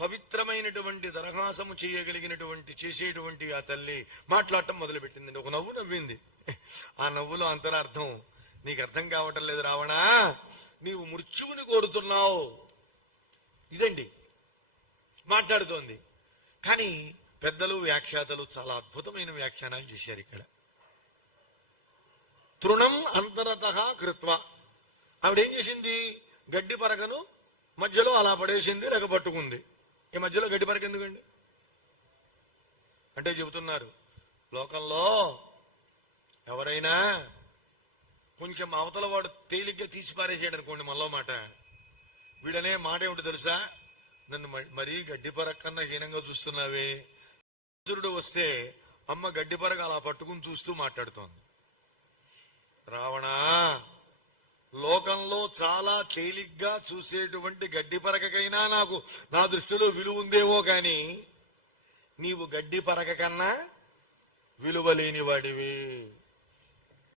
పవిత్రమైనటువంటి దరహాసము చేయగలిగినటువంటి చేసేటువంటి ఆ తల్లి మాట్లాడటం మొదలుపెట్టిందండి ఒక నవ్వు నవ్వింది. ఆ నవ్వులో అంతరార్థం నీకు అర్థం కావటం లేదు రావణా నీవు మృత్యువుని కోరుతున్నావు. ఇదండి. మాట్లాడుతోంది. కానీ పెద్దలు వ్యాఖ్యాతలు చాలా అద్భుతమైన వ్యాఖ్యానాలు చేశారు ఇక్కడ. తృణం అంతరత కృత్వ. ఆవిడేం చేసింది? గడ్డి పరకను మధ్యలో అలా పడేసింది లేక పట్టుకుంది ఈ మధ్యలో గడ్డి పరక ఎందుకండి? అంటే చెబుతున్నారు లోకంలో ఎవరైనా కొంచెం అవతల వాడు తేలిగ్గా తీసి పారేసాడు అనుకోండి మనలో మాట. వీడనే మాట ఏమిటో తెలుసా? నన్ను మరీ గడ్డి పరక్కన్నా హీనంగా చూస్తున్నావే. సూర్యుడు వస్తే అమ్మ గడ్డి పరక అలా పట్టుకుని చూస్తూ మాట్లాడుతోంది రావణా లోకంలో చాలా తేలిగ్గా చూసేటువంటి గడ్డి పరకకైనా నాకు నా దృష్టిలో విలువ ఉందేమో కాని నీవు గడ్డి పరక కన్నా విలువ లేని వాడివి.